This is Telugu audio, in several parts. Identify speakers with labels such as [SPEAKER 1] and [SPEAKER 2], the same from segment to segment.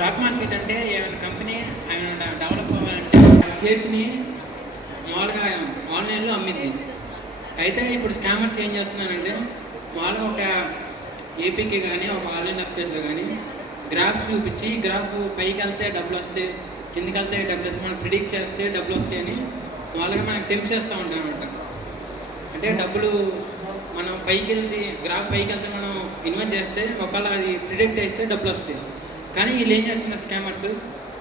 [SPEAKER 1] స్టాక్ మార్కెట్ అంటే ఏమైనా కంపెనీ ఆయన డెవలప్ అవ్వాలంటే షేర్స్ని మామూలుగా ఆన్లైన్లో అమ్మింది అయితే ఇప్పుడు స్కామర్స్ ఏం చేస్తున్నారంటే మామూలుగా ఒక ఏపీకి కానీ ఒక ఆన్లైన్ వెబ్సైట్లో కానీ గ్రాఫ్స్ చూపించి గ్రాఫ్ పైకి వెళ్తే డబ్బులు వస్తాయి కిందికి వెళ్తే డబ్బులు వస్తాయి మనం ప్రిడిక్ట్ చేస్తే డబ్బులు వస్తాయని వాళ్ళకి మనం టెంప్ చేస్తూ ఉంటాం అనమాట అంటే డబ్బులు మనం పైకి వెళ్తే గ్రాఫ్ పైకి వెళ్తే మనం ఇన్వెస్ట్ చేస్తే ఒకవేళ అది ప్రిడిక్ట్ అయితే డబ్బులు వస్తాయి. కానీ వీళ్ళు ఏం చేస్తున్నారు స్కామర్స్?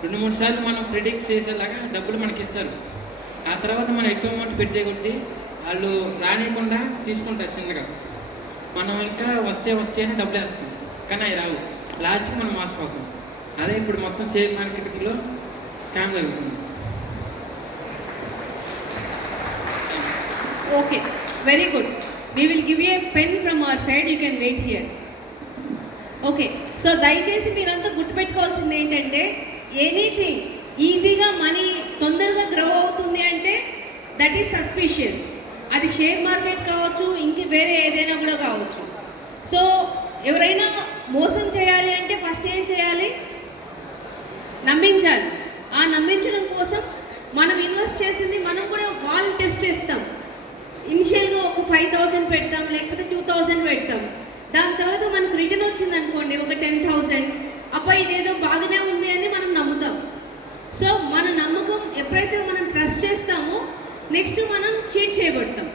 [SPEAKER 1] రెండు మూడు సార్లు మనం ప్రిడిక్ట్ చేసేలాగా డబ్బులు మనకి ఇస్తారు. ఆ తర్వాత మనం ఎక్కువ అమౌంట్ పెట్టే కొట్టి వాళ్ళు రానియకుండా తీసుకుంటారు చిన్నగా. మనం ఇంకా వస్తే వస్తే అని డబ్బులు వేస్తాం. కానీ అవి రావు. లాస్ట్కి మనం మోసపోతాం. అదే ఇప్పుడు మొత్తం షేర్ మార్కెట్లో స్కామ్ జరుగుతుంది.
[SPEAKER 2] Okay very good We will give you a pen from our side. You can wait here. Okay. So దయచేసి మీరంతా గుర్తుపెట్టుకోవాల్సింది ఏంటంటే ఎనీథింగ్ ఈజీగా మనీ తొందరగా గ్రో అవుతుంది అంటే దట్ ఈస్ సస్పీషియస్ అది షేర్ మార్కెట్ కావచ్చు ఇంక వేరే ఏదైనా కూడా కావచ్చు. సో ఎవరైనా మోసం చేయాలి అంటే ఫస్ట్ ఏం చేయాలి? నమ్మించాలి. ఆ నమ్మించడం కోసం మనం ఇన్వెస్ట్ చేసింది మనం కూడా వాళ్ళు టెస్ట్ చేస్తాం. ఇనిషియల్గా ఒక ఫైవ్ థౌసండ్ పెడతాం లేకపోతే టూ థౌసండ్ పెడతాం. దాని తర్వాత రిటర్న్ వచ్చింది అనుకోండి ఒక టెన్ థౌసండ్ అబ్బా ఇదేదో బాగానే ఉంది అని మనం నమ్ముతాం. సో మన నమ్మకం ఎప్పుడైతే మనం ట్రస్ట్ చేస్తామో నెక్స్ట్ మనం చీట్ చేయబడతాం.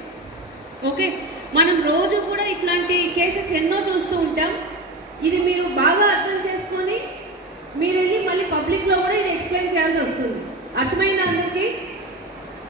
[SPEAKER 2] ఓకే మనం రోజు కూడా ఇట్లాంటి కేసెస్ ఎన్నో చూస్తూ ఉంటాం. ఇది మీరు బాగా అర్థం చేసుకొని మీరు వెళ్ళి మళ్ళీ పబ్లిక్లో కూడా ఇది ఎక్స్ప్లెయిన్ చేయాల్సి వస్తుంది. అర్థమైందా అందరికీ?